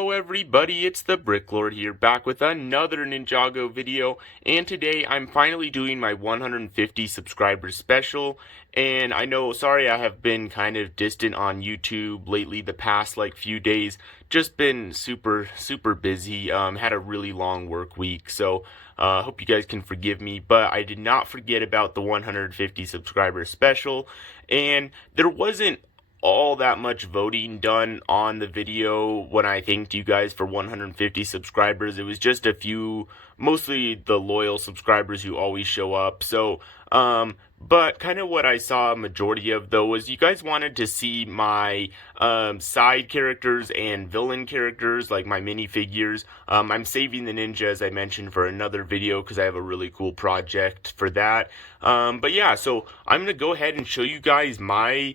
Hello everybody, it's the Bricklord here, back with another Ninjago video, and today I'm finally doing my 150 subscribers special. And I know, sorry I have been kind of distant on YouTube lately the past few days, just been super busy, had a really long work week, so hope you guys can forgive me, but I did not forget about the 150 subscribers special, and there wasn't all that much voting done on the video when I thanked you guys for 150 subscribers. It was just a few, mostly the loyal subscribers who always show up. So, but kind of what I saw a majority of though was you guys wanted to see my side characters and villain characters, like my minifigures. I'm saving the ninja, as I mentioned, for another video because I have a really cool project for that. But yeah, so I'm gonna go ahead and show you guys my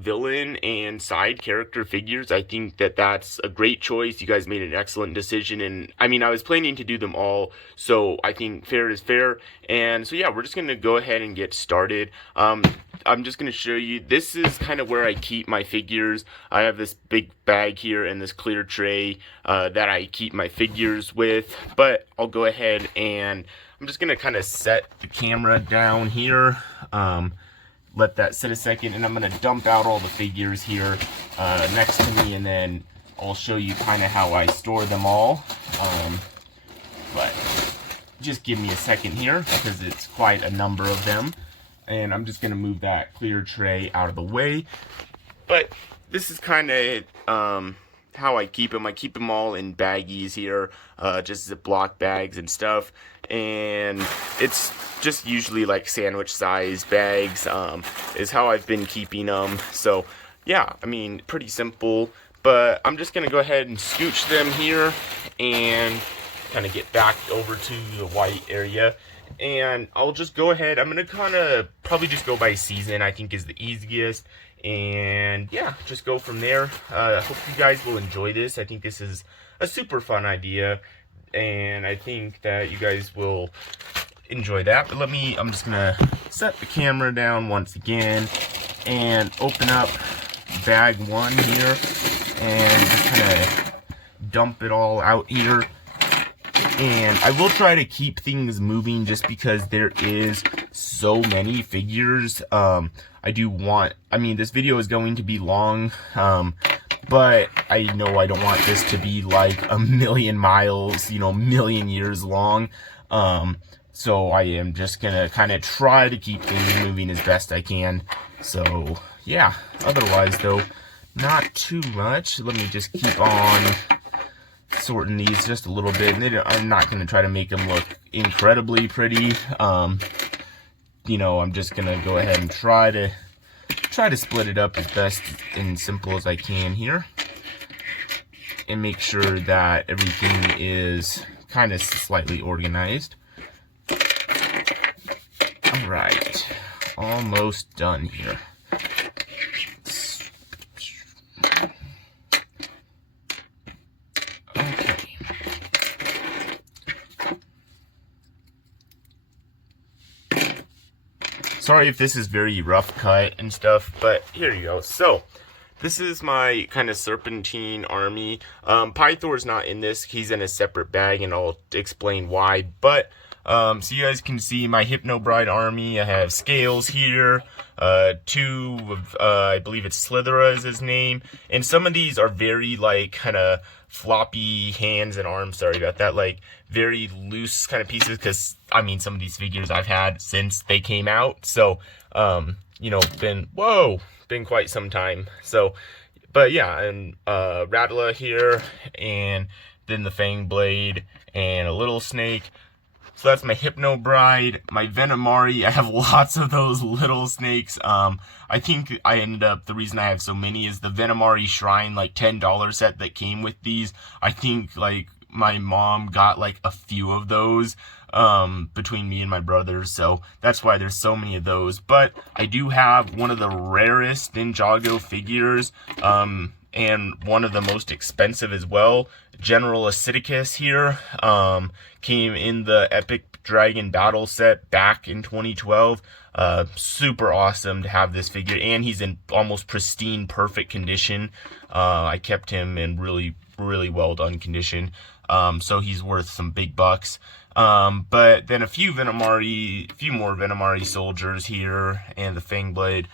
villain and side character figures. I think that that's a great choice. You guys made an excellent decision, and I mean, I was planning to do them all, so I think fair is fair. And so yeah, we're just gonna go ahead and get started. I'm just going to show you, this is kind of where I keep my figures. I have this big bag here and this clear tray that I keep my figures with, but I'll go ahead and I'm just going to kind of set the camera down here, let that sit a second, and I'm going to dump out all the figures here next to me, and then I'll show you kind of how I store them all, but just give me a second here because it's quite a number of them. And I'm just going to move that clear tray out of the way. But this is kind of how I keep them. I keep them all in baggies here, just Ziploc bags and stuff. And it's just usually like sandwich-sized bags is how I've been keeping them. So, yeah, I mean, pretty simple. But I'm just going to go ahead and scooch them here and kind of get back over to the white area. And I'll just go ahead, I'm going to kind of probably just go by season, I think is the easiest. And yeah, just go from there. Hope you guys will enjoy this. I think this is a super fun idea, and I think that you guys will enjoy that. But I'm just going to set the camera down once again and open up bag one here and just kind of dump it all out here. And I will try to keep things moving just because there is so many figures. I mean, this video is going to be long, but I know I don't want this to be like a million miles, million years long. So I am just gonna kind of try to keep things moving as best I can. So yeah, otherwise though, not too much. Let me just keep on sorting these just a little bit, and I'm not going to try to make them look incredibly pretty. I'm just going to go ahead and try to split it up as best and simple as I can here, and make sure that everything is kind of slightly organized. Alright, almost done here. Sorry if this is very rough cut and stuff, but here you go. So, this is my kind of serpentine army. Pythor's not in this. He's in a separate bag, and I'll explain why. But, so you guys can see my Hypno Bride army. I have Scales here. Two of, I believe it's Slithera is his name. And some of these are very, kind of floppy hands and arms. Sorry about that. Very loose kind of pieces, because I mean, some of these figures I've had since they came out, so been quite some time. So, but yeah, and Rattler here, and then the Fang Blade and a little snake. So that's my Hypno Bride. My Venomari, I have lots of those little snakes. I think I ended up, the reason I have so many is the Venomari Shrine, $10 set that came with these. I think, my mom got, a few of those, between me and my brothers, so that's why there's so many of those. But I do have one of the rarest Ninjago figures, and one of the most expensive as well. General Acidicus here, came in the Epic Dragon Battle set back in 2012. Super awesome to have this figure, and he's in almost pristine, perfect condition. I kept him in really really well done condition. So he's worth some big bucks. But then a few more Venomari soldiers here, and the Fangblade.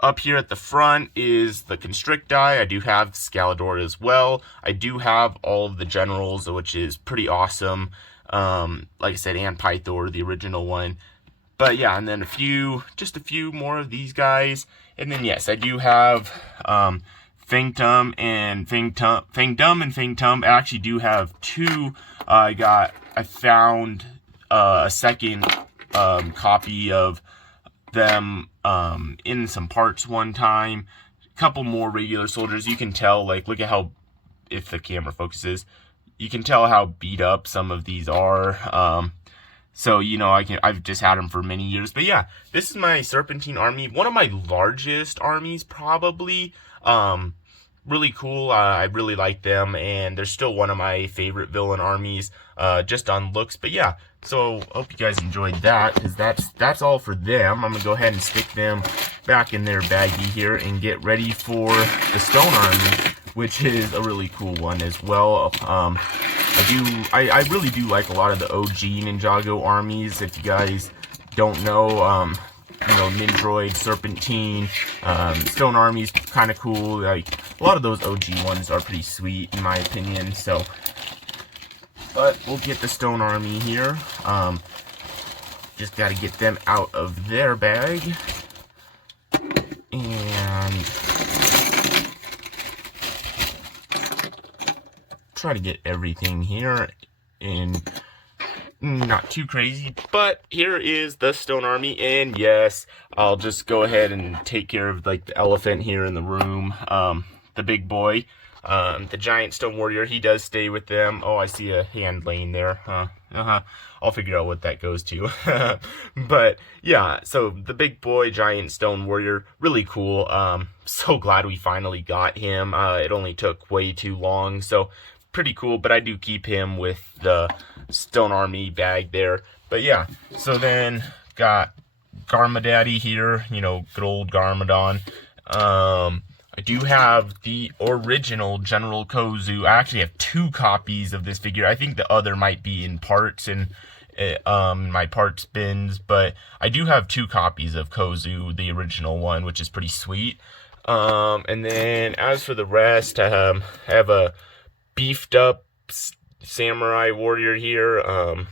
Up here at the front is the Constricti. I do have Scalador as well. I do have all of the generals, which is pretty awesome. Like I said, and Pythor, the original one. But yeah, and then just a few more of these guys. And then yes, I do have Fangtum and Fangtum. I actually do have two. I found a second copy of them in some parts one time. A couple more regular soldiers. You can tell, like, look at how, if the camera focuses, you can tell how beat up some of these are. So, you know, I've just had them for many years. But yeah, this is my Serpentine army. One of my largest armies, probably. Really cool. I really like them, and they're still one of my favorite villain armies, just on looks. But yeah, so hope you guys enjoyed that, because that's all for them. I'm gonna go ahead and stick them back in their baggie here and get ready for the Stone Army, which is a really cool one as well. I really do like a lot of the OG Ninjago armies. If you guys don't know, you know, Nindroid, Serpentine, Stone Army's kind of cool. Like, a lot of those OG ones are pretty sweet, in my opinion. So, but we'll get the Stone Army here. Just got to get them out of their bag. And try to get everything here in not too crazy, but here is the Stone Army. And yes, I'll just go ahead and take care of, like, the elephant here in the room, the big boy, the giant stone warrior. He does stay with them. Oh, I see a hand laying there. I'll figure out what that goes to. But yeah, so the big boy, giant stone warrior, really cool. So glad we finally got him. It only took way too long, so pretty cool. But I do keep him with the Stone Army bag there. But yeah, so then got Garmadaddy here, you know, good old Garmadon. I do have the original General Kozu. I actually have two copies of this figure. I think the other might be in parts in my parts bins, but I do have two copies of Kozu, the original one, which is pretty sweet. And then as for the rest, I have a beefed up samurai warrior here, and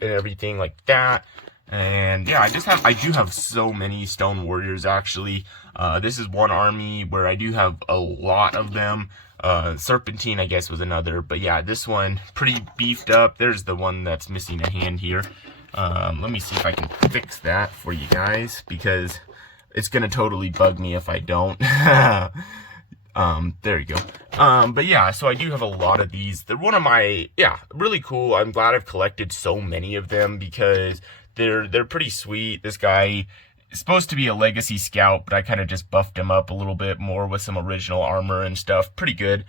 everything like that. And yeah, I do have so many stone warriors, actually. This is one army where I do have a lot of them. Serpentine, I guess, was another, but yeah, this one pretty beefed up. There's the one that's missing a hand here. Let me see if I can fix that for you guys, because it's gonna totally bug me if I don't. There you go. But yeah, so I do have a lot of these. They're one of my, yeah, really cool. I'm glad I've collected so many of them, because they're pretty sweet. This guy is supposed to be a legacy scout, but I kind of just buffed him up a little bit more with some original armor and stuff. Pretty good.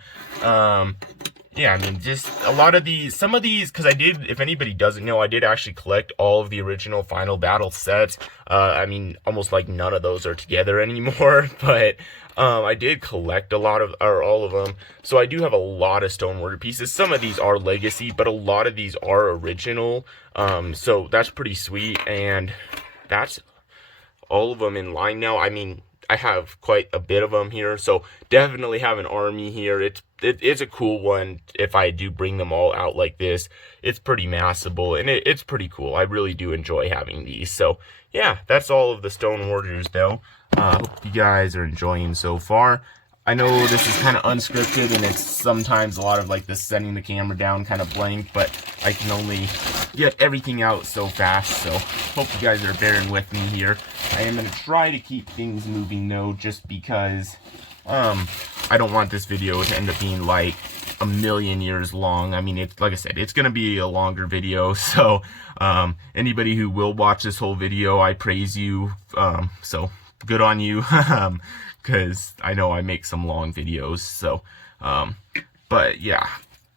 Yeah, I mean, just a lot of these, some of these, because I did, if anybody doesn't know, I did actually collect all of the original Final Battle sets. I mean, almost like none of those are together anymore, but I did collect a lot of, or all of them. So I do have a lot of Stone Warrior pieces. Some of these are legacy, but a lot of these are original. So that's pretty sweet, and that's all of them in line now. I mean, I have quite a bit of them here, so definitely have an army here. It's a cool one. If I do bring them all out like this, it's pretty massable, and it's pretty cool. I really do enjoy having these. So yeah, that's all of the Stone Warriors, though. Hope you guys are enjoying so far. I know this is kind of unscripted, and it's sometimes a lot of like this setting the camera down kind of blank, but I can only get everything out so fast, so hope you guys are bearing with me here. I am going to try to keep things moving, though, just because I don't want this video to end up being like a million years long. I mean, it's like I said, it's going to be a longer video, so anybody who will watch this whole video, I praise you. So good on you. Because I know I make some long videos, so, but yeah,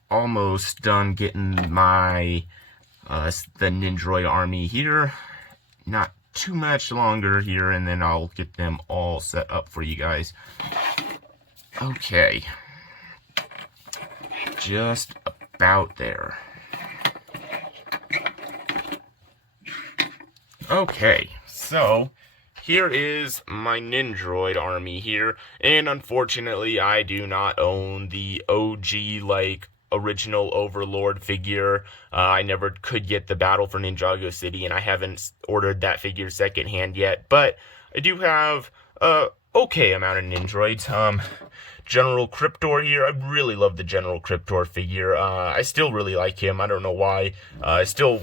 almost done getting my, the Nindroid army here. Not too much longer here, and then I'll get them all set up for you guys. Okay. just about there. Okay, so here is my Nindroid army here, and unfortunately I do not own the OG, like, original Overlord figure. I never could get the Battle for Ninjago City, and I haven't ordered that figure secondhand yet, but I do have a okay amount of Nindroids. General Cryptor here, I really love the General Cryptor figure. I still really like him, I don't know why. Still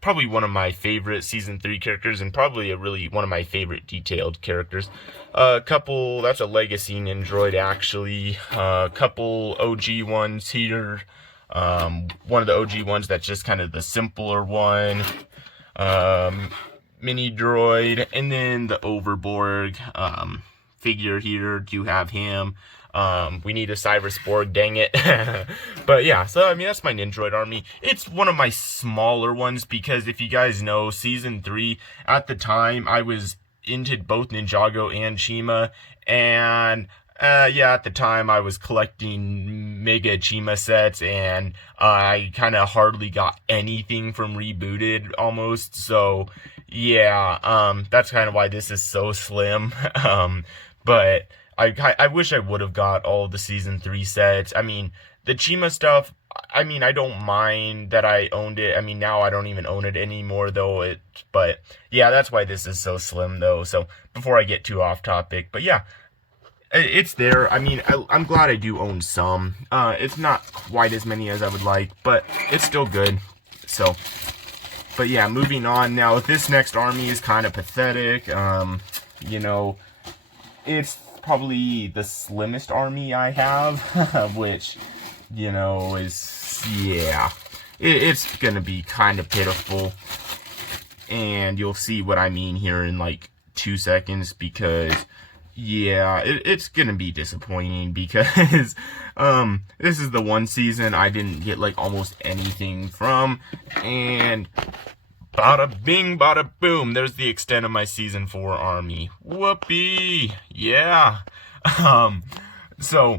probably one of my favorite Season 3 characters, and probably one of my favorite detailed characters. That's a Legacy Nindroid, actually. Couple OG ones here. One of the OG ones that's just kind of the simpler one. Mini Droid, and then the Overborg figure here. Do have him. We need a Cybersporg, dang it. But yeah, so I mean, that's my Nindroid army. It's one of my smaller ones because if you guys know, Season 3, at the time, I was into both Ninjago and Chima, and yeah, at the time I was collecting Mega Chima sets, and I kind of hardly got anything from Rebooted, almost, so yeah, that's kind of why this is so slim. But I wish I would have got all of the Season 3 sets. I mean, the Chima stuff, I mean, I don't mind that I owned it. I mean, now I don't even own it anymore, though. But yeah, that's why this is so slim, though. So before I get too off topic, but yeah, it's there. I mean, I'm glad I do own some. It's not quite as many as I would like, but it's still good. So, but yeah, moving on. Now, this next army is kind of pathetic. You know, it's probably the slimmest army I have, which, you know, is, yeah, it's gonna be kind of pitiful, and you'll see what I mean here in like 2 seconds, because yeah, it's gonna be disappointing, because this is the one season I didn't get like almost anything from, and bada bing, bada boom, there's the extent of my Season 4 army. Whoopee! Yeah! So,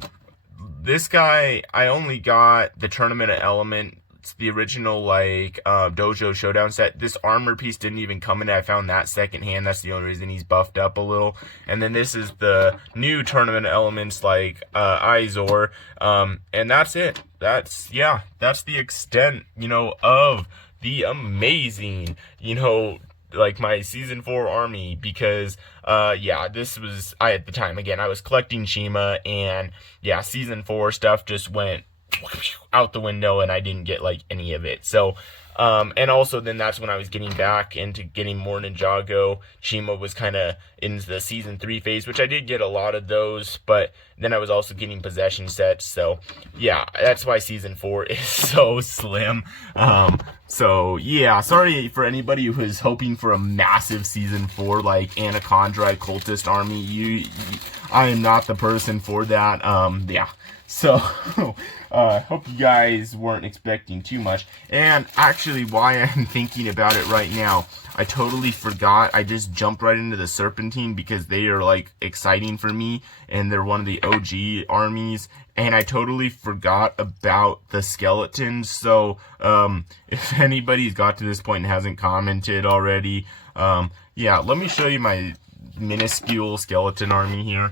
this guy, I only got the Tournament of Elements, the original, like, Dojo Showdown set. This armor piece didn't even come in. I found that secondhand. That's the only reason he's buffed up a little. And then this is the new Tournament of Elements, like, Izor. And that's it. That's the extent, you know, of the amazing, you know, like, my Season 4 army, because yeah, this was, at the time, again, I was collecting Chima, and yeah, Season 4 stuff just went out the window, and I didn't get like any of it. So and also then that's when I was getting back into getting more Ninjago. Chima was kind of in the Season 3 phase, which I did get a lot of those, but then I was also getting possession sets. So yeah, that's why Season 4 is so slim. So yeah, sorry for anybody who is hoping for a massive Season 4 like Anacondri Cultist army. I am not the person for that. Yeah. So, hope you guys weren't expecting too much. And actually, why I'm thinking about it right now, I totally forgot. I just jumped right into the Serpentine because they are, like, exciting for me, and they're one of the OG armies. And I totally forgot about the skeletons. So, if anybody's got to this point and hasn't commented already, yeah, let me show you my minuscule skeleton army here.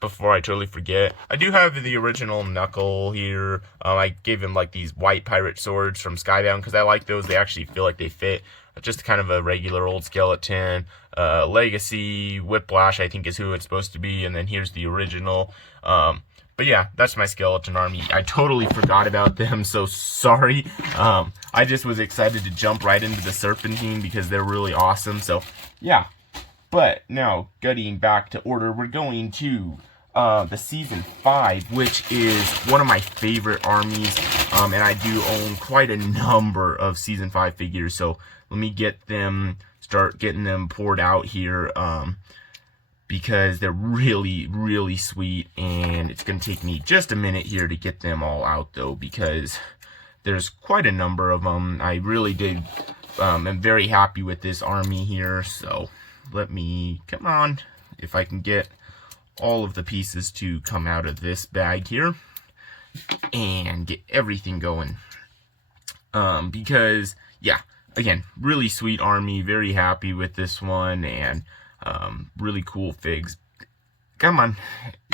Before I totally forget, I do have the original Knuckle here. I gave him like these white pirate swords from Skybound because I like those. They actually feel like they fit. Just kind of a regular old skeleton. Legacy, Whiplash, I think is who it's supposed to be. And then here's the original. But yeah, that's my skeleton army. I totally forgot about them, so sorry. I just was excited to jump right into the Serpentine because they're really awesome. So yeah. But now, getting back to order, we're going to the Season 5, which is one of my favorite armies, and I do own quite a number of Season 5 figures, so let me start getting them poured out here, because they're really, really sweet, and it's going to take me just a minute here to get them all out, though, because there's quite a number of them. I really am very happy with this army here, so let me, come on, if I can get all of the pieces to come out of this bag here. and get everything going. Because, yeah, again, really sweet army, very happy with this one, and really cool figs. Come on,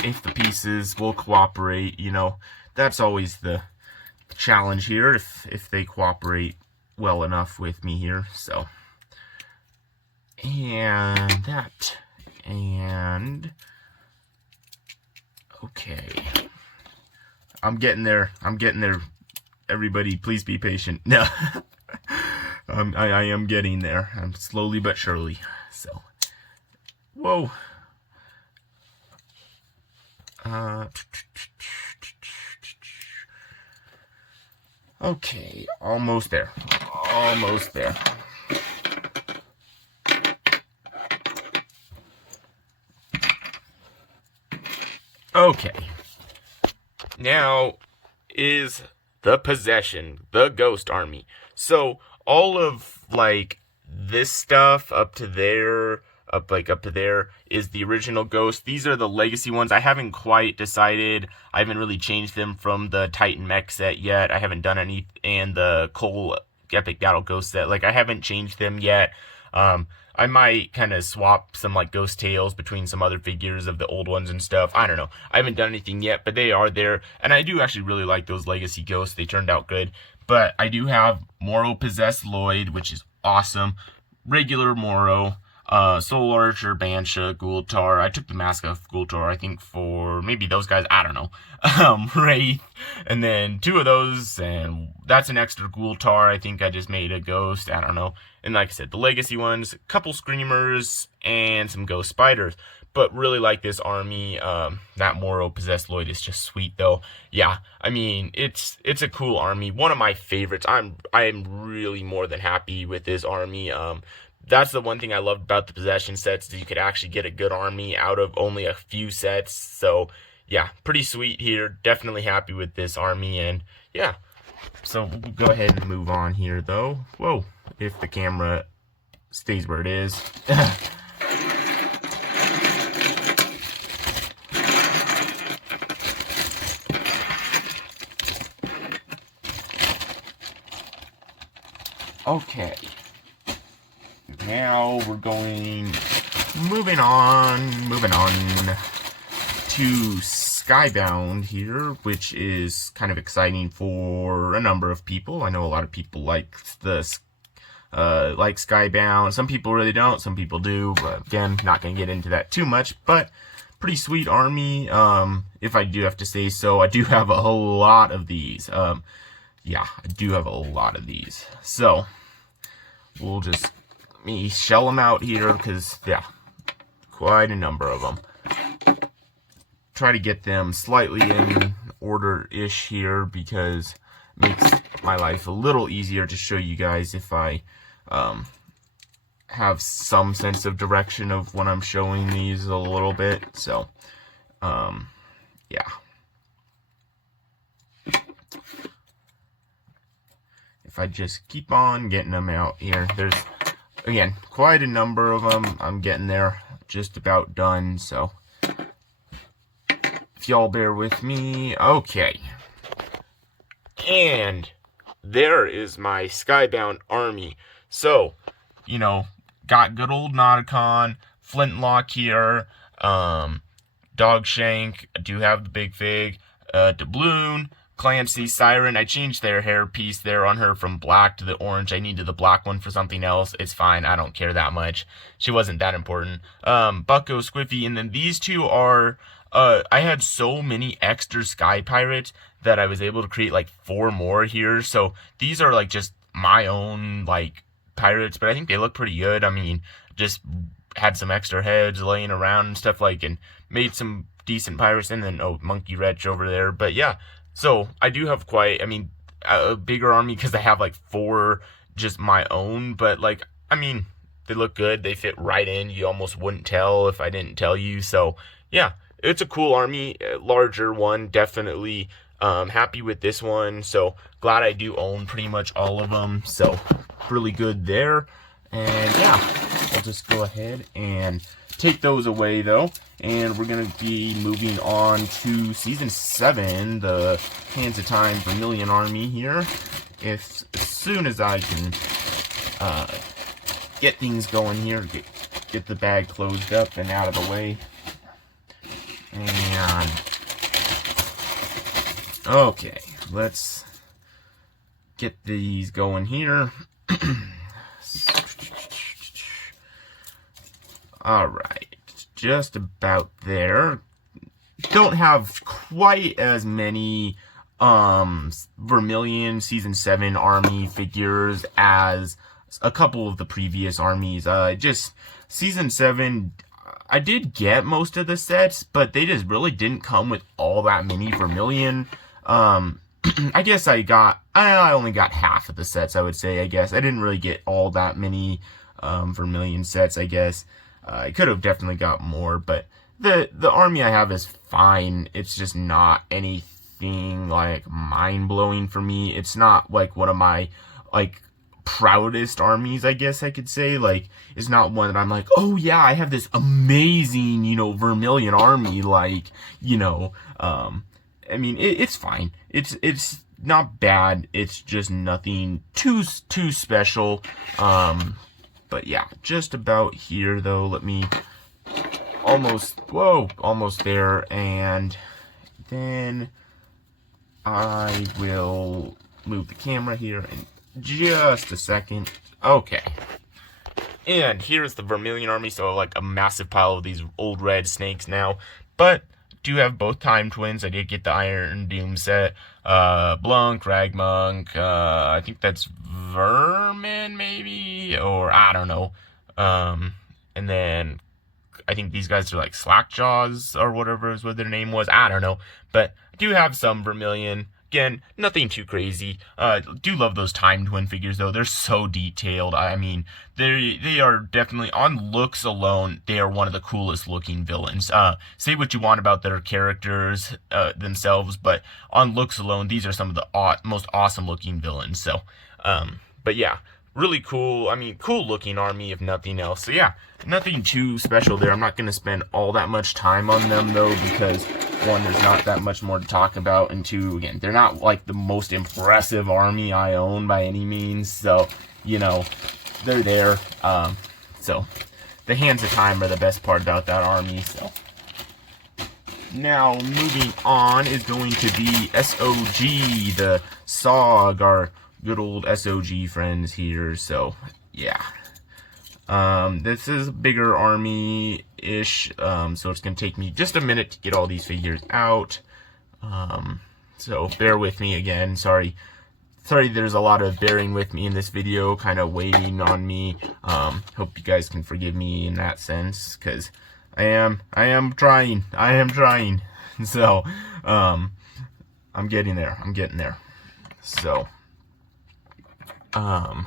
if the pieces will cooperate, you know, that's always the challenge here, if they cooperate well enough with me here. So, and that, and okay, I'm getting there. Everybody, please be patient. No, I am getting there. I'm slowly but surely. So, whoa. Okay, almost there. Almost there. Okay. Now is the possession, the ghost army. So all of like this stuff up to there, up to there is the original ghost. These are the legacy ones. I haven't quite decided. I haven't really changed them from the Titan mech set yet. I haven't done any, and the Cole Epic Battle Ghost set. Like, I haven't changed them yet. I might kind of swap some like ghost tails between some other figures of the old ones and stuff. I don't know. I haven't done anything yet, but they are there. And I do actually really like those legacy ghosts. They turned out good. But I do have Moro Possessed Lloyd, which is awesome. Regular Moro. Soul Archer, Bansha, Gultar. I took the mask off Gultar, I think, for maybe those guys. I don't know. Wraith. And then 2 of those, and that's an extra Gultar. I think I just made a ghost. I don't know. And like I said, the legacy ones, a couple Screamers, and some Ghost Spiders. But really like this army. That Moro Possessed Lloyd is just sweet, though. Yeah, I mean, it's a cool army. One of my favorites. I am really more than happy with this army. That's the one thing I loved about the possession sets, is you could actually get a good army out of only a few sets. So, yeah, pretty sweet here. Definitely happy with this army, and yeah. So, we'll go ahead and move on here, though. Whoa, if the camera stays where it is. Okay. Now we're moving on to Skybound here, which is kind of exciting for a number of people. I know a lot of people like Skybound. Some people really don't, some people do, but again, not going to get into that too much, but pretty sweet army, if I do have to say so. I do have a whole lot of these. Yeah, I do have a lot of these. So, we'll just me shell them out here, because, yeah, quite a number of them. Try to get them slightly in order-ish here, because it makes my life a little easier to show you guys if I have some sense of direction of when I'm showing these a little bit. So, yeah. If I just keep on getting them out here, there's, again, quite a number of them. I'm getting there, just about done, so if y'all bear with me. Okay. And there is my Skybound army. So, you know, got good old Nauticon, Flintlock here, Dogshank, I do have the Big Fig, Doubloon, Clancy, Siren. I changed their hair piece there on her from black to the orange. I needed the black one for something else. It's fine. I don't care that much. She wasn't that important. Bucko, Squiffy, and then these 2 are, I had so many extra Sky Pirates that I was able to create like 4 more here. So these are like just my own like pirates, but I think they look pretty good. I mean, just had some extra heads laying around and stuff, like, and made some decent pirates. And then, oh, Monkey Wretch over there. But yeah. So, I do have quite, I mean, a bigger army, because I have, like, 4 just my own, but, like, I mean, they look good, they fit right in, you almost wouldn't tell if I didn't tell you. So, yeah, it's a cool army, a larger one, definitely happy with this one. So, glad I do own pretty much all of them, so, really good there. And, yeah, I'll just go ahead and take those away though, and we're gonna be moving on to season 7, the Hands of Time Vermilion Army here. As soon as I can get things going here, get the bag closed up and out of the way. And okay, let's get these going here. Alright, just about there. Don't have quite as many Vermilion Season 7 army figures as a couple of the previous armies. Just Season 7, I did get most of the sets, but they just really didn't come with all that many Vermilion. I guess I only got half of the sets, I would say, I guess. I didn't really get all that many Vermilion sets, I guess. I could have definitely got more, but the army I have is fine. It's just not anything, like, mind-blowing for me. It's not, like, one of my, like, proudest armies, I guess I could say. Like, it's not one that I'm like, oh yeah, I have this amazing, you know, Vermilion army, like, you know, I mean, it's fine. It's not bad. It's just nothing too special. But yeah, just about here though. Let me almost there, and then I will move the camera here in just a second. Okay. And here's the Vermilion army, so like a massive pile of these old red snakes now. But do have both Time Twins. I did get the Iron Doom set. Blunk, Ragmonk, I think that's Vermin, maybe? Or, I don't know. And then, I think these guys are like Slackjaws, or whatever is what their name was. I don't know. But I do have some Vermilion. Again, nothing too crazy. Do love those Time Twin figures, though. They're so detailed. I mean, they are definitely, on looks alone, they are one of the coolest looking villains. Say what you want about their characters themselves, but on looks alone, these are some of the most awesome looking villains. So, but yeah, really cool. I mean, cool looking army, if nothing else. So yeah, nothing too special there. I'm not going to spend all that much time on them, though, because one, there's not that much more to talk about, and two, again, they're not like the most impressive army I own by any means, so, you know, they're there. So the Hands of Time are the best part about that army. So now moving on is going to be SOG, the SOG, our good old SOG friends here. So yeah, this is a bigger army-ish, so it's going to take me just a minute to get all these figures out. So bear with me again. Sorry there's a lot of bearing with me in this video, kind of waiting on me. Hope you guys can forgive me in that sense, because I am trying. So, I'm getting there. So, yeah,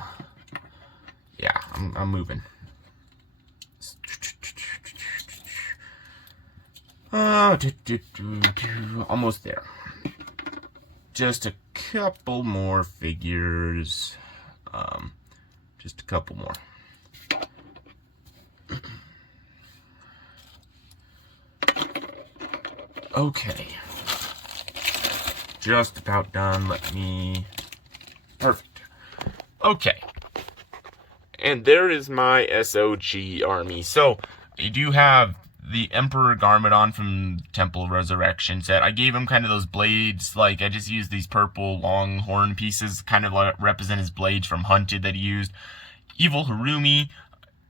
I'm moving. Almost there. Just a couple more figures. Just a couple more. Okay. Just about done. Perfect. Okay. And there is my SOG army. So, I do have the Emperor Garmadon from Temple of Resurrection set. I gave him kind of those blades, like, I just used these purple long horn pieces, kind of like represent his blades from Hunted that he used. Evil Harumi,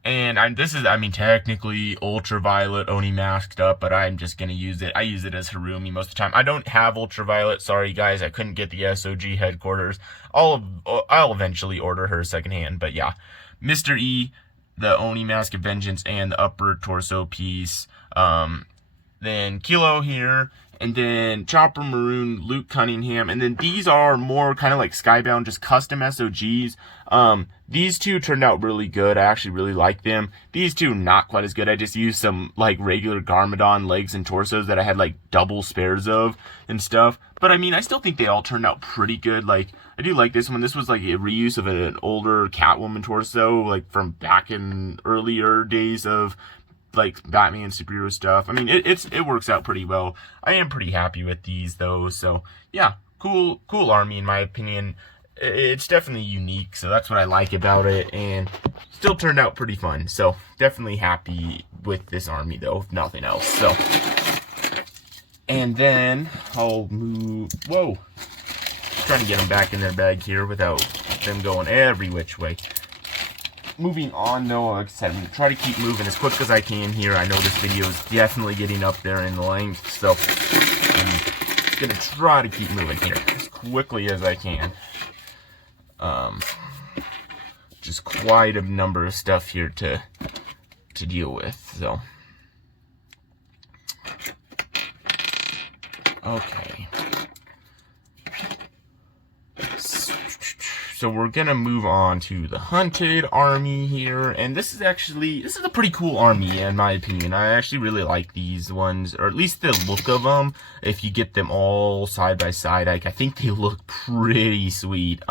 and this is, I mean, technically Ultraviolet, Oni masked up, but I'm just going to use it. I use it as Harumi most of the time. I don't have Ultraviolet, sorry guys, I couldn't get the SOG headquarters. I'll eventually order her secondhand, but yeah. Mr. E, the Oni Mask of Vengeance, and the upper torso piece. Then Kilo here, and then Chopper Maroon, Luke Cunningham, and then these are more kind of like Skybound, just custom SOGs. These two turned out really good. I actually really like them. These two, not quite as good. I just used some like regular Garmadon legs and torsos that I had like double spares of and stuff. But I mean, I still think they all turned out pretty good. Like, I do like this one. This was like a reuse of an older Catwoman torso, like from back in earlier days of like Batman superhero stuff. I mean, it works out pretty well. I am pretty happy with these though. So yeah, cool army in my opinion. It's definitely unique, so that's what I like about it, and still turned out pretty fun. So definitely happy with this army though, if nothing else. So, and then I'll move. Whoa, trying to get them back in their bag here without them going every which way. Moving on though, like I said, I'm gonna try to keep moving as quick as I can here. I know this video is definitely getting up there in length, so I'm gonna try to keep moving here as quickly as I can. Just quite a number of stuff here to deal with, so. Okay. So we're gonna move on to the hunted army here, and this is a pretty cool army in my opinion. I actually really like these ones, or at least the look of them. If you get them all side by side, I think they look pretty sweet.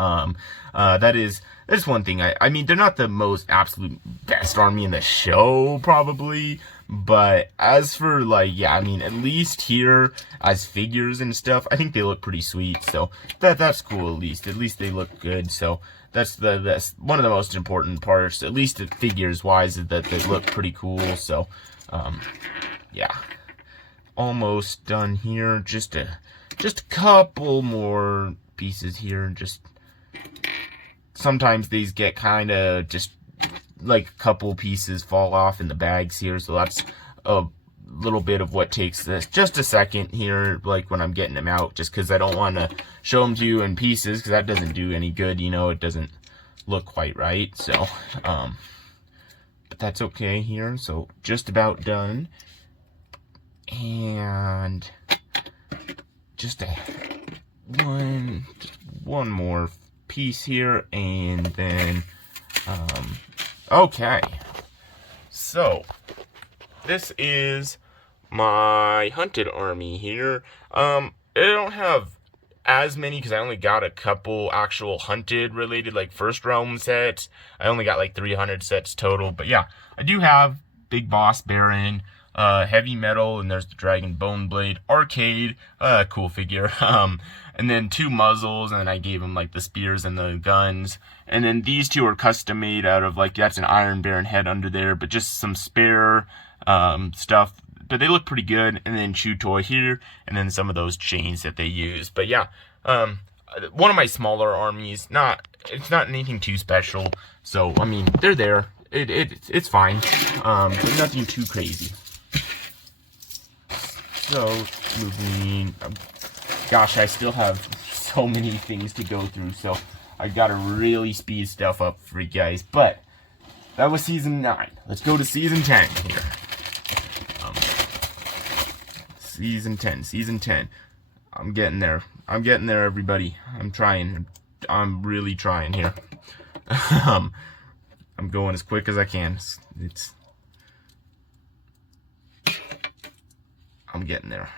That's one thing. I mean, they're not the most absolute best army in the show, probably. But as for, like, yeah, I mean, at least here, as figures and stuff, I think they look pretty sweet. So, that's cool, at least. At least they look good. So, that's one of the most important parts, at least figures-wise, is that they look pretty cool. So, yeah. Almost done here. Just a couple more pieces here. Just sometimes these get kind of just like a couple pieces fall off in the bags here, so that's a little bit of what takes this just a second here, like when I'm getting them out, just because I don't want to show them to you in pieces, because that doesn't do any good, you know. It doesn't look quite right. So but that's okay here. So just about done, and just one more piece here, and then okay, so this is my hunted army here. I don't have as many because I only got a couple actual hunted related, like first realm sets. I only got like 300 sets total, but yeah, I do have Big Boss Baron, heavy metal, and there's the Dragon Bone Blade, Arcade, cool figure, and then 2 muzzles, and then I gave him like the spears and the guns, and then these 2 are custom made out of, like, that's an Iron Baron head under there, but just some spare stuff, but they look pretty good. And then Chew Toy here, and then some of those chains that they use. But yeah, one of my smaller armies, it's not anything too special, so I mean, they're there, it's fine, but nothing too crazy. So moving, gosh, I still have so many things to go through, so I gotta really speed stuff up for you guys. But that was season 9. Let's go to season 10 here. Season 10. I'm getting there, everybody. I'm really trying here. I'm going as quick as I can. I'm getting there.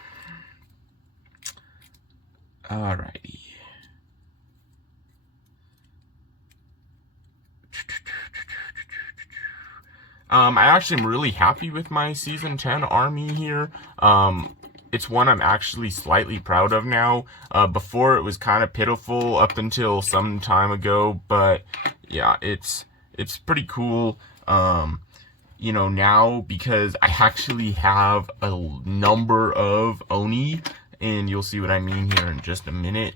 Alrighty. I actually am really happy with my season 10 army here. It's one I'm actually slightly proud of now. Before it was kind of pitiful up until some time ago, but yeah, it's pretty cool. You know, now, because I actually have a number of Oni, and you'll see what I mean here in just a minute.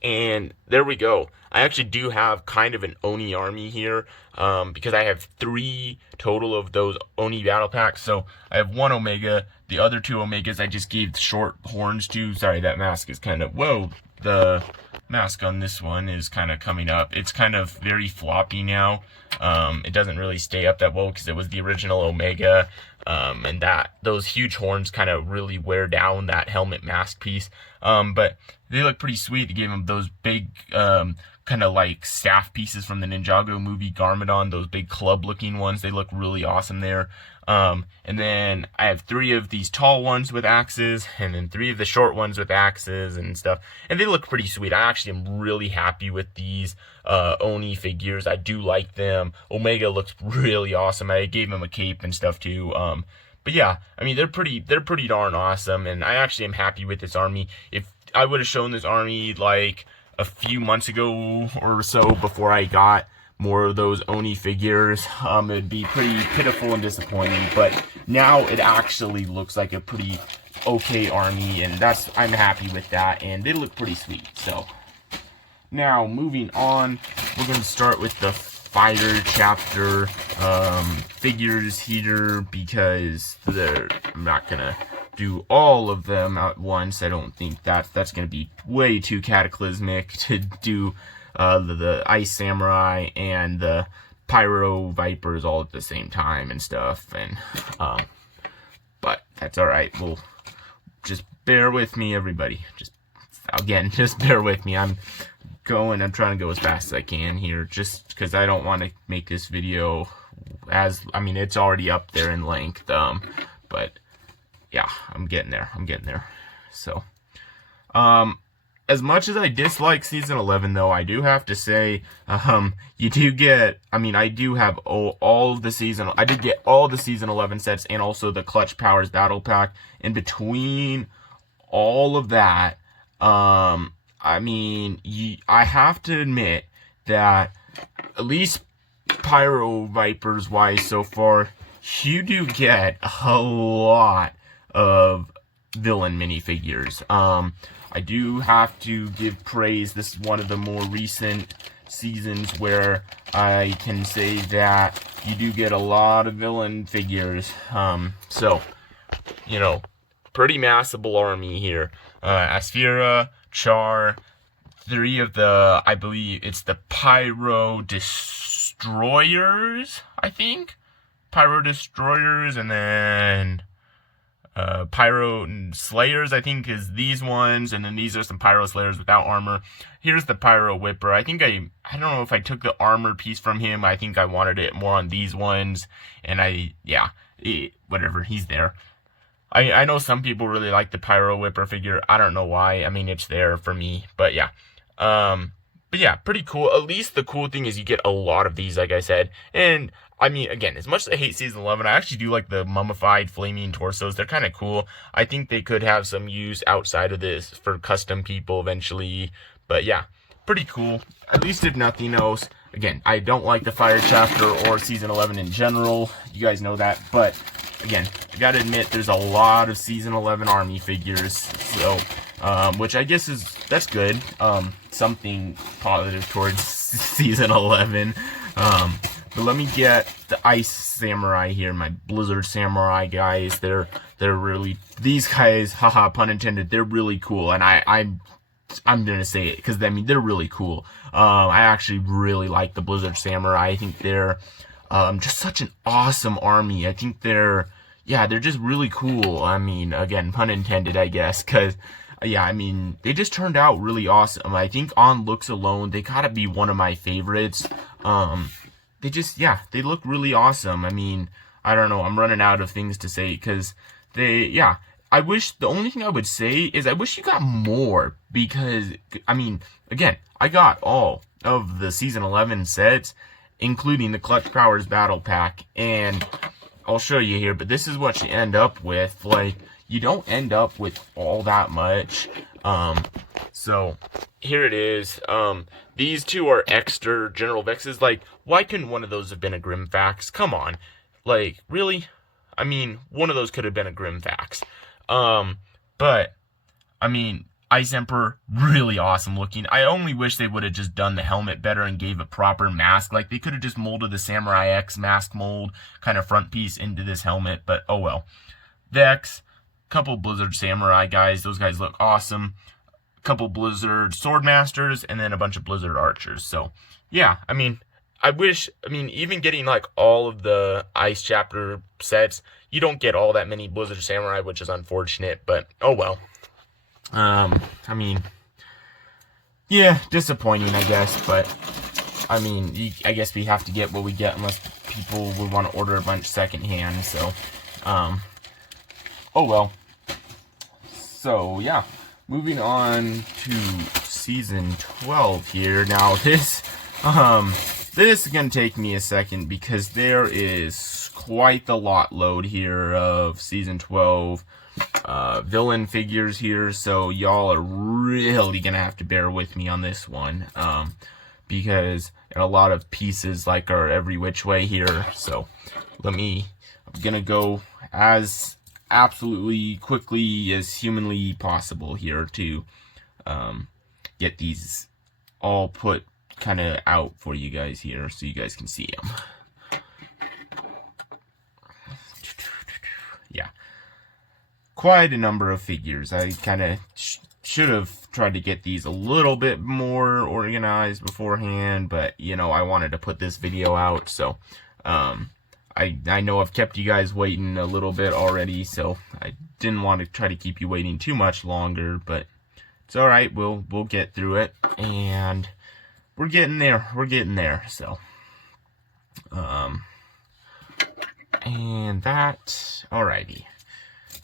And there we go. I actually do have kind of an Oni army here, because I have 3 total of those Oni battle packs. So I have 1 Omega, the other 2 Omegas I just gave short horns to. Sorry, that mask is kind of, whoa, the mask on this one is kind of coming up. It's kind of very floppy now. It doesn't really stay up that well because it was the original Omega. and that those huge horns kind of really wear down that helmet mask piece. But they look pretty sweet. They gave him those big kind of like staff pieces from the Ninjago movie Garmadon, those big club looking ones. They look really awesome there. And then I have 3 of these tall ones with axes, and then 3 of the short ones with axes and stuff. And they look pretty sweet. I actually am really happy with these Oni figures. I do like them. Omega looks really awesome. I gave him a cape and stuff too. But yeah, I mean, they're pretty darn awesome, and I actually am happy with this army. If I would have shown this army like a few months ago or so before I got more of those Oni figures, it'd be pretty pitiful and disappointing, but now it actually looks like a pretty okay army, and I'm happy with that, and they look pretty sweet. So now moving on, we're going to start with the fighter chapter figures here, because I'm not gonna do all of them at once. I don't think that's gonna be way too cataclysmic to do the Ice Samurai and the Pyro Vipers all at the same time and stuff, and but that's alright. We'll just bear with me, everybody. Just bear with me. I'm trying to go as fast as I can here, just because I don't want to make this video it's already up there in length, but yeah, I'm getting there. So as much as I dislike Season 11, though, I do have to say, you do get, I do have all of the Season, I did get all the Season 11 sets, and also the Clutch Powers Battle Pack. In between all of that, I have to admit that, at least Pyro Vipers wise so far, you do get a lot of villain minifigures. I do have to give praise. This is one of the more recent seasons where I can say that you do get a lot of villain figures. So, pretty massive army here. Asphira, Char, 3 of the, I believe it's the Pyro Destroyers, I think? Pyro Destroyers, and then Pyro Slayers, I think, is these ones, and then these are some Pyro Slayers without armor. Here's the Pyro Whipper. I think I don't know if I took the armor piece from him. I think I wanted it more on these ones, and whatever, he's there. I know some people really like the Pyro Whipper figure. I don't know why. It's there for me, but yeah. But yeah, pretty cool. At least the cool thing is you get a lot of these, like I said. And, again, as much as I hate Season 11, I actually do like the mummified flaming torsos. They're kind of cool. I think they could have some use outside of this for custom people eventually. But yeah, pretty cool. At least if nothing else. Again, I don't like the Fire Chapter or Season 11 in general. You guys know that. But, again, I gotta admit, there's a lot of Season 11 army figures. So, which I guess that's good. Something positive towards Season 11. But let me get the Ice Samurai here, my Blizzard Samurai guys. They're really, these guys, haha, pun intended, they're really cool. And I'm gonna say it, because they're really cool. I actually really like the Blizzard Samurai. I think they're just such an awesome army. I think they're just really cool. Again, pun intended, I guess, because they just turned out really awesome. I think on looks alone, they gotta be one of my favorites. They look really awesome. I don't know, I'm running out of things to say, because the only thing I would say is I wish you got more, because, again, I got all of the Season 11 sets, including the Clutch Powers Battle Pack, and I'll show you here, but this is what you end up with. You don't end up with all that much. So here it is. These 2 are extra General Vexes. Why couldn't one of those have been a Grimfax? Come on. Really? One of those could have been a Grimfax. But, Ice Emperor, really awesome looking. I only wish they would have just done the helmet better and gave a proper mask. They could have just molded the Samurai X mask mold kind of front piece into this helmet, but oh well. Vex, couple Blizzard Samurai guys. Those guys look awesome. Couple Blizzard Swordmasters, and then a bunch of Blizzard Archers. So, yeah, I wish, even getting all of the Ice Chapter sets, you don't get all that many Blizzard Samurai, which is unfortunate, but oh well. I mean, yeah, disappointing, I guess, but I mean, I guess we have to get what we get unless people would want to order a bunch secondhand, so, oh well. So, yeah, moving on to Season 12 here. Now, this is going to take me a second because there is quite the lot load here of Season 12 villain figures here, so y'all are really going to have to bear with me on this one, because a lot of pieces like are every which way here, so I'm going to go as absolutely quickly as humanly possible here to get these all put kind of out for you guys here so you guys can see them. Yeah, quite a number of figures. I kind of should have tried to get these a little bit more organized beforehand, but you know, I wanted to put this video out, so I know I've kept you guys waiting a little bit already, so I didn't want to try to keep you waiting too much longer, but it's alright, we'll get through it, and we're getting there, so, and that, alrighty,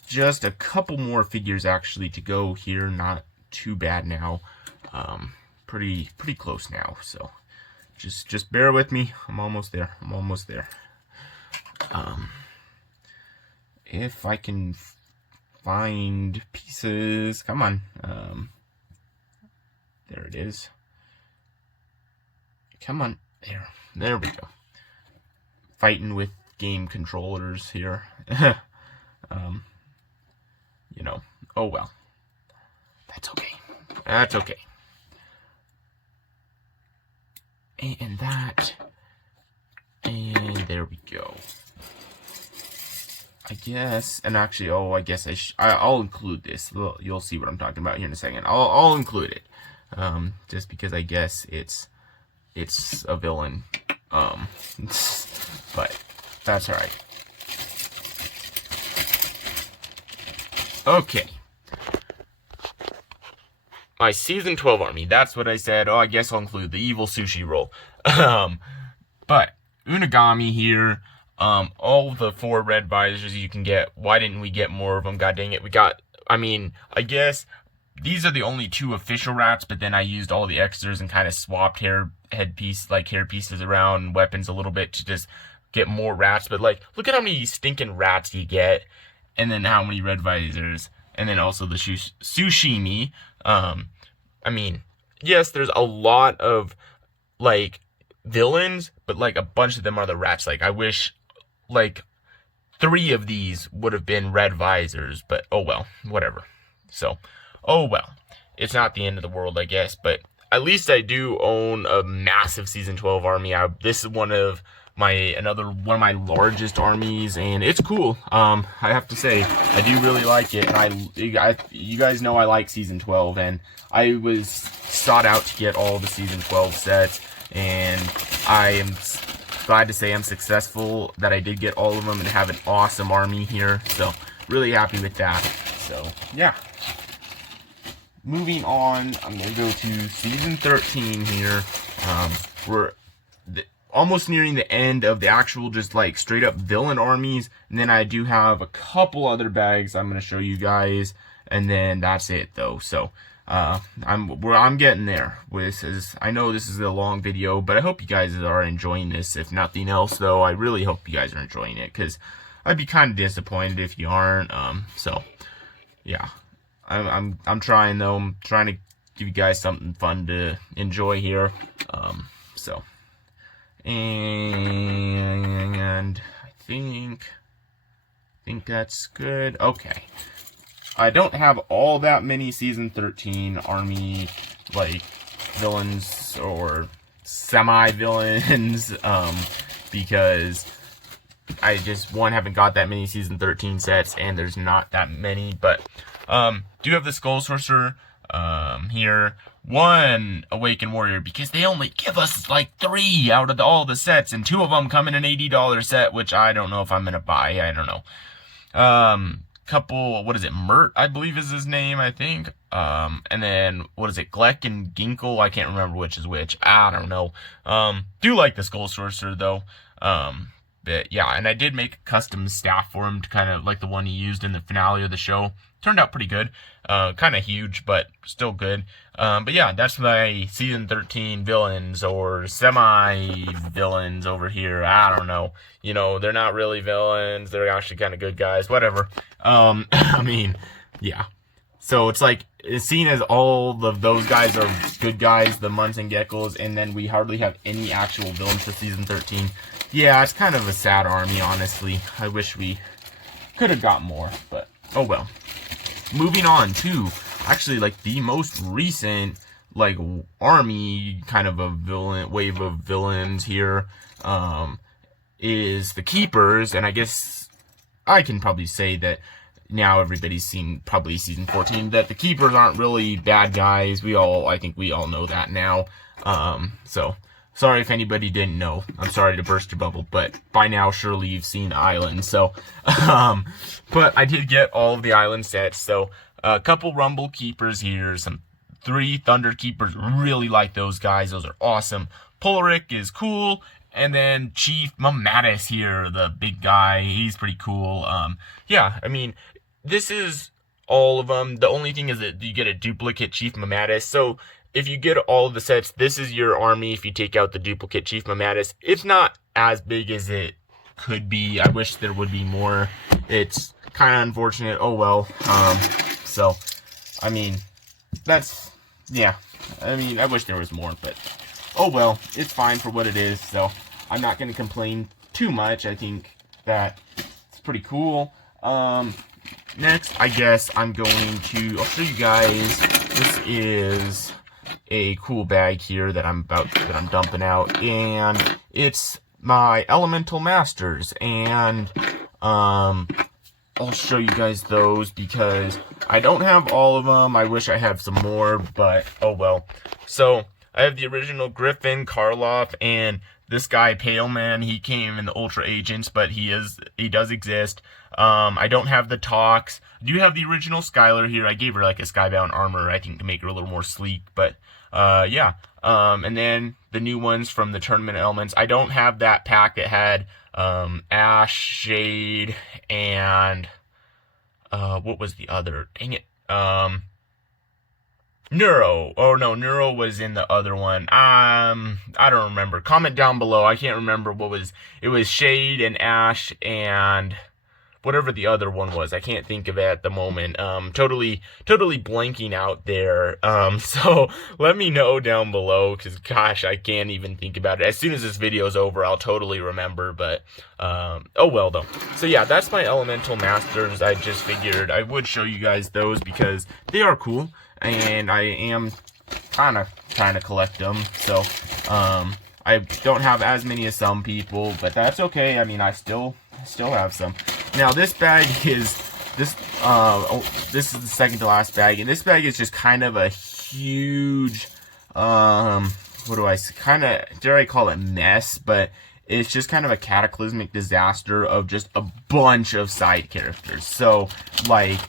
just a couple more figures actually to go here, not too bad now, pretty close now, so, just bear with me, I'm almost there, if I can find pieces, come on, there it is, come on, there we go, fighting with game controllers here, you know, oh well, that's okay, and that, and there we go. I guess, and actually, I guess I'll include this. You'll see what I'm talking about here in a second. I'll include it, just because I guess it's a villain, but that's all right. Okay, my Season 12 army. That's what I said. Oh, I guess I'll include the evil sushi roll. But Unagami here. All the 4 red visors you can get. Why didn't we get more of them? God dang it. I guess these are the only 2 official rats, but then I used all the extras and kind of swapped hair pieces around, weapons a little bit to just get more rats. But like, look at how many stinking rats you get, and then how many red visors, and then also the sushimi. I mean, yes, there's a lot of like villains, but like a bunch of them are the rats. Like, I wish like 3 of these would have been red visors, but oh well, whatever. So, oh well, it's not the end of the world, I guess, but at least I do own a massive Season 12 army. This is one of my largest armies, and it's cool. I have to say, I do really like it, and you guys know I like Season 12, and I was sought out to get all the Season 12 sets, and I am glad to say I'm successful that I did get all of them and have an awesome army here, so really happy with that. So yeah, moving on, I'm gonna go to Season 13 here. We're almost nearing the end of the actual just like straight up villain armies, and then I do have a couple other bags I'm gonna show you guys, and then that's it though. So I'm getting there. I know this is a long video, but I hope you guys are enjoying this. If nothing else, though, I really hope you guys are enjoying it, because I'd be kind of disappointed if you aren't. So yeah, I'm trying though. I'm trying to give you guys something fun to enjoy here. So, and I think that's good. Okay. I don't have all that many Season 13 army, like, villains or semi-villains, because I just, haven't got that many Season 13 sets, and there's not that many, but, do have the Skull Sorcerer, here, 1 Awakened Warrior, because they only give us, like, 3 out of all the sets, and 2 of them come in an $80 set, which I don't know if I'm gonna buy, I don't know. Couple, what is it, Mert, I believe is his name, I think. And then, what is it, Gleck and Ginkle? I can't remember which is which. I don't know. Do like the Skull Sorcerer, though. But yeah, and I did make a custom staff for him to kind of like the one he used in the finale of the show. Turned out pretty good. Kind of huge, but still good. But yeah, that's my season 13 villains or semi-villains over here. I don't know. You know, they're not really villains. They're actually kind of good guys. Whatever. I mean, yeah. So it's like, it's seen as all of those guys are good guys, the Munts and Geckos, and then we hardly have any actual villains for season 13. Yeah, it's kind of a sad army, honestly. I wish we could have got more, but oh well. Moving on to actually like the most recent like army kind of a villain wave of villains here is the Keepers, and I guess I can probably say that now everybody's seen probably season 14 that the Keepers aren't really bad guys. I think we all know that now. So sorry if anybody didn't know. I'm sorry to burst your bubble, but by now surely you've seen Island. So but I did get all of the Island sets. So a couple Rumble Keepers here, some 3 Thunder Keepers. Really like those guys. Those are awesome. Polaric is cool. And then Chief Mamatus here, the big guy. He's pretty cool. Yeah, I mean, this is all of them. The only thing is that you get a duplicate Chief Mamatus. So if you get all of the sets, this is your army if you take out the duplicate Chief Mamatus. It's not as big as it could be. I wish there would be more. It's kind of unfortunate. Oh well. So, I mean, that's, yeah. I mean, I wish there was more, but oh well. It's fine for what it is, so I'm not going to complain too much. I think that it's pretty cool. Next, I guess I'll show you guys. This is a cool bag here that I'm dumping out, and it's my Elemental Masters, and I'll show you guys those because I don't have all of them. I wish I had some more, but oh well. So I have the original Griffin, Karloff, and this guy Pale Man. He came in the Ultra Agents, but he does exist. I don't have the Tox. I do have the original Skylar here. I gave her like a Skybound armor, I think, to make her a little more sleek, but yeah. And then the new ones from the Tournament Elements. I don't have that pack that had Ash, Shade, and what was the other? Dang it. Neuro. Oh no, Neuro was in the other one. I don't remember. Comment down below. I can't remember what was. It was Shade and Ash and whatever the other one was. I can't think of it at the moment. Totally blanking out there. So let me know down below, because gosh, I can't even think about it. As soon as this video is over, I'll totally remember, but oh well though. So yeah, that's my Elemental Masters. I just figured I would show you guys those because they are cool, and I am kind of trying to collect them. So I don't have as many as some people, but that's okay. I mean, I still have some. Now this bag is this is the second to last bag, and this bag is just kind of a huge what do I kind of, dare I call it, mess, but it's just kind of a cataclysmic disaster of just a bunch of side characters. So like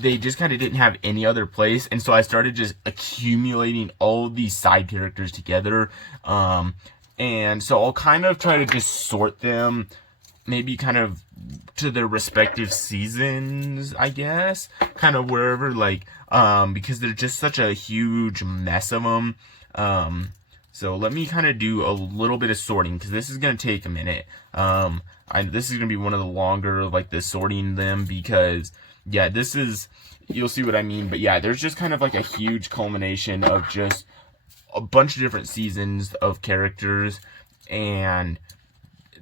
they just kind of didn't have any other place, and so I started just accumulating all of these side characters together, and so I'll kind of try to just sort them maybe kind of to their respective seasons, I guess, kind of wherever, like, because they're just such a huge mess of them. So let me kind of do a little bit of sorting, because this is going to take a minute. This is going to be one of the longer, like, the sorting them, because yeah, this is, you'll see what I mean, but yeah, there's just kind of like a huge culmination of just a bunch of different seasons of characters, and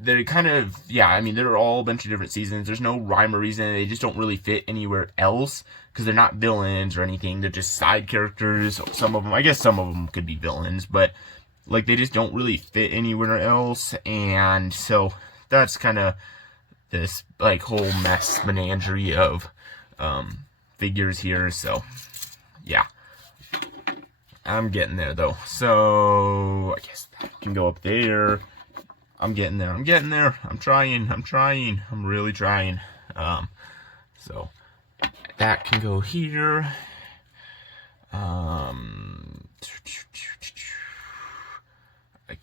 they're kind of, yeah, I mean, they're all a bunch of different seasons. There's no rhyme or reason. They just don't really fit anywhere else, because they're not villains or anything. They're just side characters. Some of them, I guess some of them could be villains, but like they just don't really fit anywhere else, and so that's kind of this like whole mess menagerie of figures here. So yeah, I'm getting there though. So I guess that can go up there. I'm getting there. I'm trying. I'm really trying. So that can go here. I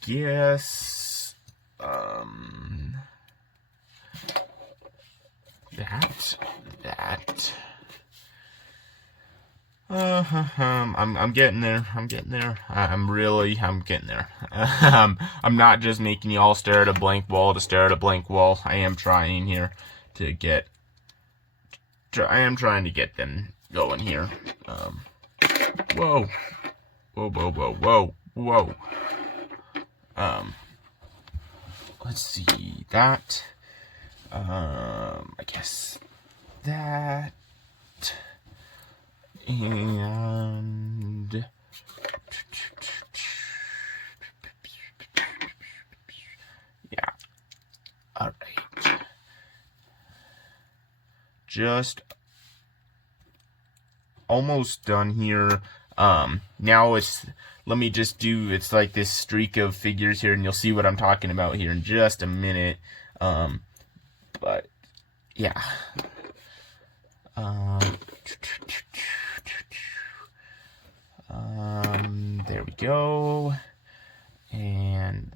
guess that. I'm getting there. I'm getting there. I'm getting there. I'm not just making you all stare at a blank wall to stare at a blank wall. I am trying here to get. I am trying to get them going here. Whoa, whoa, whoa, whoa, whoa, whoa. Let's see that. I guess that. And yeah, all right. Just almost done here. Now let me just do, it's like this streak of figures here, and you'll see what I'm talking about here in just a minute. But yeah. There we go. And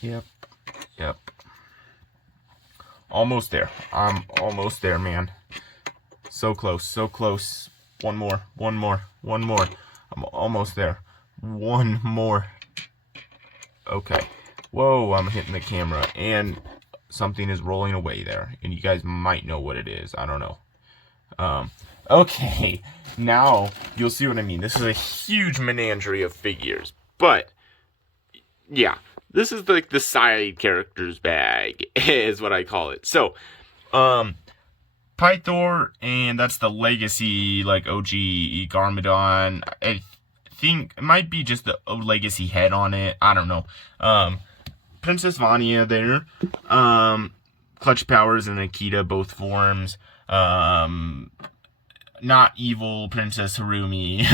yep. Almost there. I'm almost there, man. So close, so close. One more. I'm almost there. One more. Okay. Whoa, I'm hitting the camera, and something is rolling away there, and you guys might know what it is. I don't know. Okay. Now, you'll see what I mean. This is a huge menagerie of figures, but yeah, this is like the side characters bag, is what I call it. So, Pythor, and that's the legacy, like OG Garmadon. I think it might be just the legacy head on it. I don't know. Princess Vania there. Clutch Powers and Akita, both forms. Not evil Princess Harumi,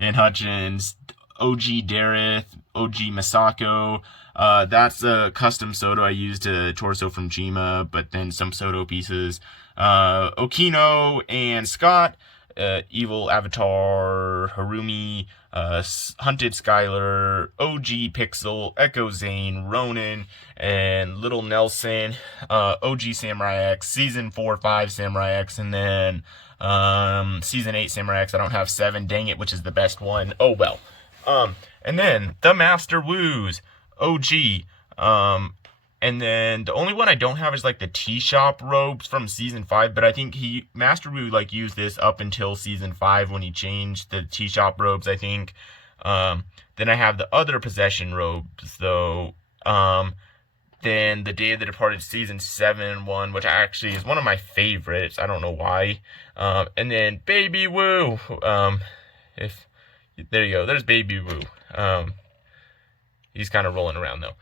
and Hutchins. OG Dareth, OG Masako. That's a custom Soto I used a torso from Jima, but then some Soto pieces. Okino and Scott, Evil Avatar, Harumi, Hunted Skylar, OG Pixel, Echo Zane, Ronin, and Little Nelson, OG Samurai X, Season 4, 5 Samurai X, and then Season 8 Samurai X. I don't have 7, dang it, which is the best one. Oh well. And then the Master Woos, OG. And then the only one I don't have is like the T-Shop robes from Season 5, but I think Master Woo like used this up until Season 5 when he changed the T-Shop robes, I think. Then I have the other Possession robes, though. Then the Day of the Departed Season 7 one, which actually is one of my favorites. I don't know why. And then Baby Woo. There you go. There's Baby Woo. He's kind of rolling around, though.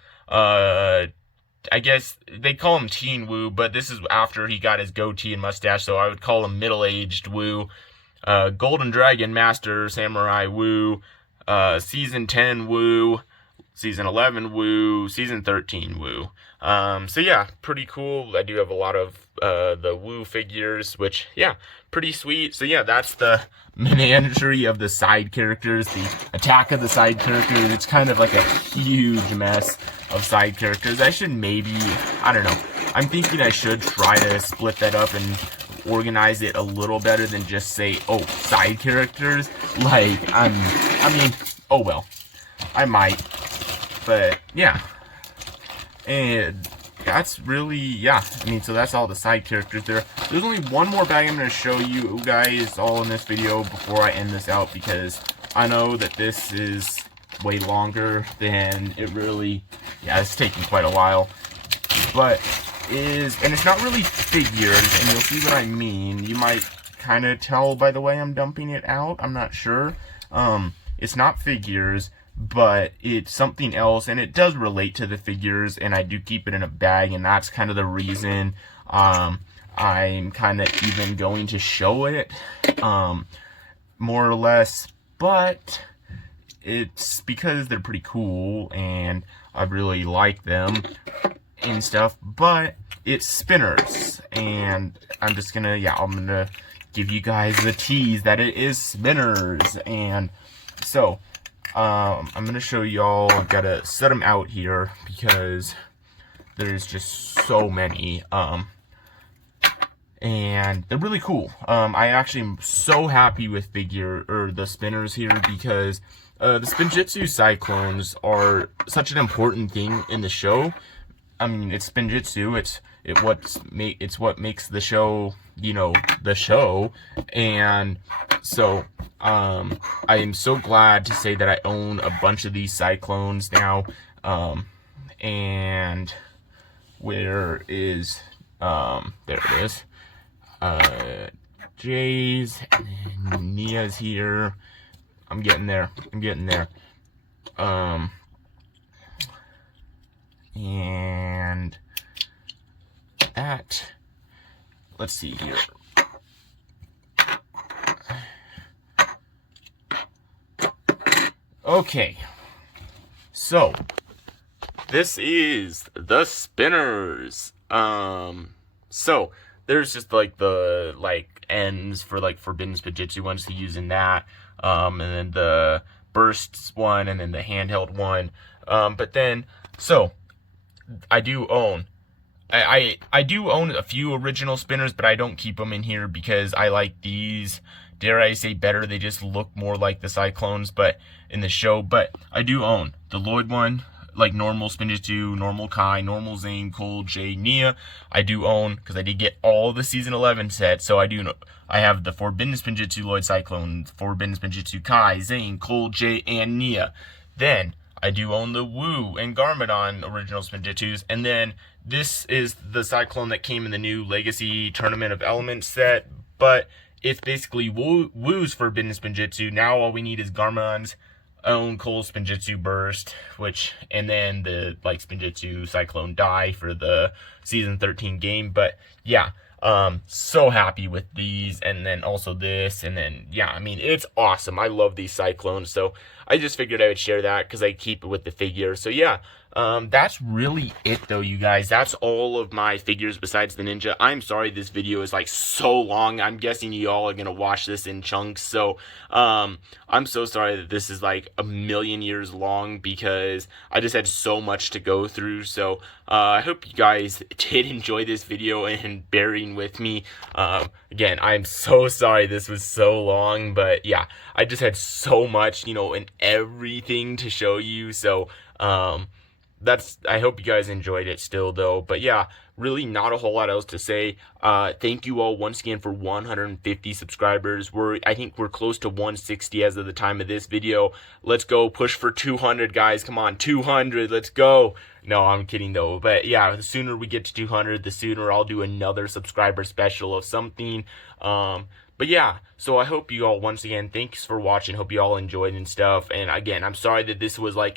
I guess they call him Teen Woo, but this is after he got his goatee and mustache, so I would call him middle-aged Woo. Golden Dragon Master Samurai Woo. Season 10 Woo. Season 11 Woo. Season 13 Woo. So yeah, pretty cool. I do have a lot of the Woo figures, which, yeah, pretty sweet. So yeah, that's the menagerie of the side characters, the attack of the side characters. It's kind of like a huge mess of side characters. I should maybe, I don't know, I'm thinking I should try to split that up and organize it a little better than just say, oh, side characters. Like, I mean, oh well, I might, but yeah. And that's really, yeah, I mean, so that's all the side characters there. There's only one more bag I'm going to show you guys all in this video before I end this out, because I know that this is way longer than it really, yeah, it's taking quite a while, but and it's not really figures, and you'll see what I mean. You might kind of tell by the way I'm dumping it out, I'm not sure. It's not figures, but it's something else, and it does relate to the figures, and I do keep it in a bag, and that's kind of the reason I'm kind of even going to show it. more or less, but it's because they're pretty cool and I really like them and stuff, but it's spinners, and I'm gonna give you guys the tease that it is spinners. And so I'm gonna show y'all. I've gotta set them out here because there's just so many, and they're really cool. I actually am so happy with the spinners here because the Spinjitzu Cyclones are such an important thing in the show. I mean, it's Spinjitzu. It's what makes the show, the show. And so I am so glad to say that I own a bunch of these Cyclones now. And where is there it is. Jay's and Nia's here. I'm getting there. And that, let's see here. Okay, so this is the spinners. So there's just like the ends for forbidden Spinjitzu ones to use in that, and then the bursts one, and then the handheld one. But then so I do own I do own a few original spinners, but I don't keep them in here because I like these, dare I say, better. They just look more like the Cyclones but in the show. But I do own the Lloyd one, like normal Spinjitzu, normal Kai, normal Zane, Cole, Jay, Nia. I do own, because I did get all the season 11 sets, so I have the Forbidden Spinjitzu Lloyd Cyclone, Forbidden Spinjitzu Kai, Zane, Cole, Jay, and Nia. Then I do own the Wu and Garmadon original Spinjitzus, and then this is the Cyclone that came in the new Legacy Tournament of Elements set, but it's basically Wu's Forbidden Spinjitzu. Now all we need is Garmadon's own Cole Spinjitzu Burst, and then the Spinjitzu Cyclone Die for the Season 13 game. But yeah, so happy with these, and then also this, and then yeah, I mean, it's awesome. I love these Cyclones, so I just figured I would share that because I keep it with the figure. So yeah, that's really it though, you guys. That's all of my figures besides the Ninja. I'm sorry this video is so long. I'm guessing you all are gonna watch this in chunks, so I'm so sorry that this is a million years long because I just had so much to go through. So I hope you guys did enjoy this video and bearing with me. Again, I'm so sorry this was so long, but yeah, I just had so much, and everything to show you. So I hope you guys enjoyed it still though. But yeah, really not a whole lot else to say. Thank you all once again for 150 subscribers. I think we're close to 160 as of the time of this video. Let's go push for 200, guys. Come on, 200, let's go. No, I'm kidding though. But yeah, the sooner we get to 200, the sooner I'll do another subscriber special of something. But yeah, so I hope you all, once again, thanks for watching. Hope you all enjoyed and stuff. And again, I'm sorry that this was an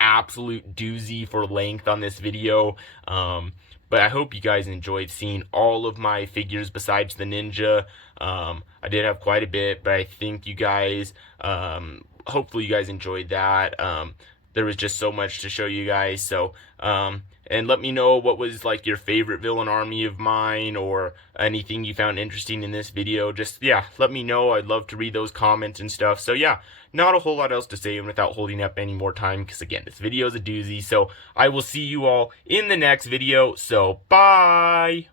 absolute doozy for length on this video. But I hope you guys enjoyed seeing all of my figures besides the Ninja. I did have quite a bit, but I think you guys, hopefully you guys enjoyed that. There was just so much to show you guys. So, and let me know what was your favorite villain army of mine, or anything you found interesting in this video. Just, yeah, let me know. I'd love to read those comments and stuff. So yeah, not a whole lot else to say, and without holding up any more time, because again, this video is a doozy. So I will see you all in the next video. So bye.